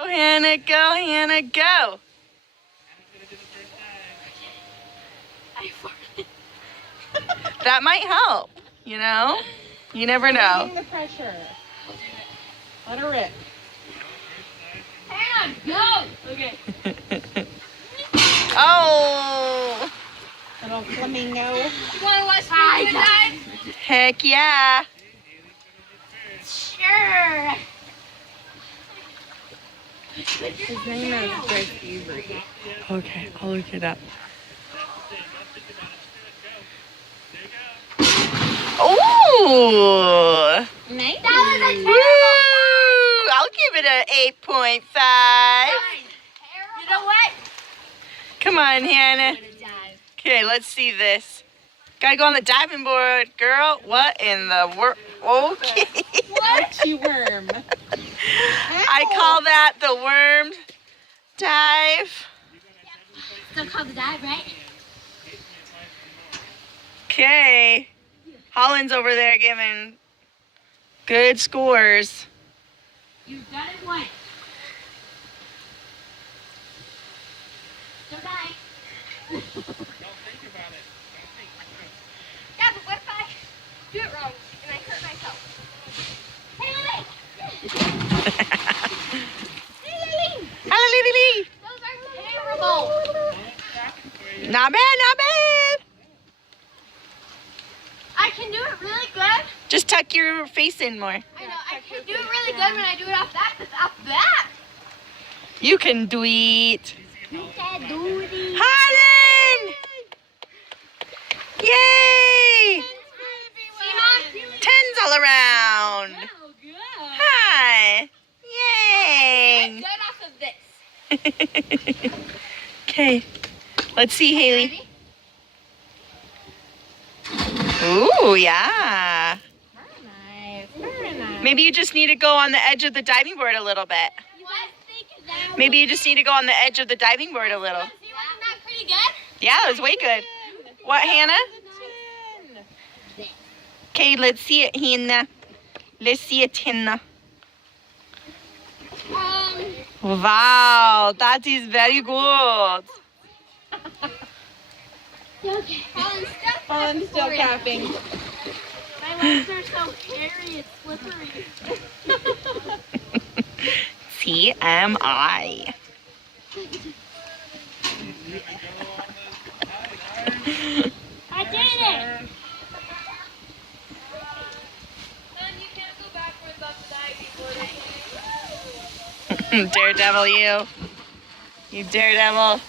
Go, Hannah, go, Hannah, go. I farted. That might help, you know? You never know. Relieving the pressure. Let her rip. Hannah, go! Okay. Oh! Little flamingo. You want to watch me dive? Heck yeah. Sure. His name is Drake Avery. Okay, I'll look it up. Ooh! Nice. That was a Woo! terrible I'll give it an 8.5. dive. You know what? Come on, Hannah. I'm gonna dive. Okay, let's see this. Gotta go on the diving board, girl. What in the world? Okay. Archie worm. I call that the worm dive. Still called the dive, right? Okay. Holland's over there giving good scores. You've done it once. Don't die. Yeah, but what if I do it wrong and I hurt myself? Hey, Lily! Hey, Lily! Hallelujah. Those are terrible. Not bad, not bad. I can do it really good. Just tuck your face in more. I know, I can do it really good when I do it off that, because off that. You can do it. You can do it. Holland! Yay! See, Mom? Tens all around. Oh, good. Hi. Yay. Good off of this. Okay. Let's see, Haley. Ready? Ooh, yeah. Very nice. Very nice. Maybe you just need to go on the edge of the diving board a little bit. You guys think that Maybe you just need to go on the edge of the diving board a little. See, wasn't that pretty good? Yeah, that was way good. What, Hannah? Okay, let's see it, Hannah. Let's see it, Hannah. Wow, that is very good. Okay. Holland's still capping. My legs are so hairy, it's slippery. TMI. I did it! Son, you can't go backwards off the diving board. Daredevil, you. You daredevil.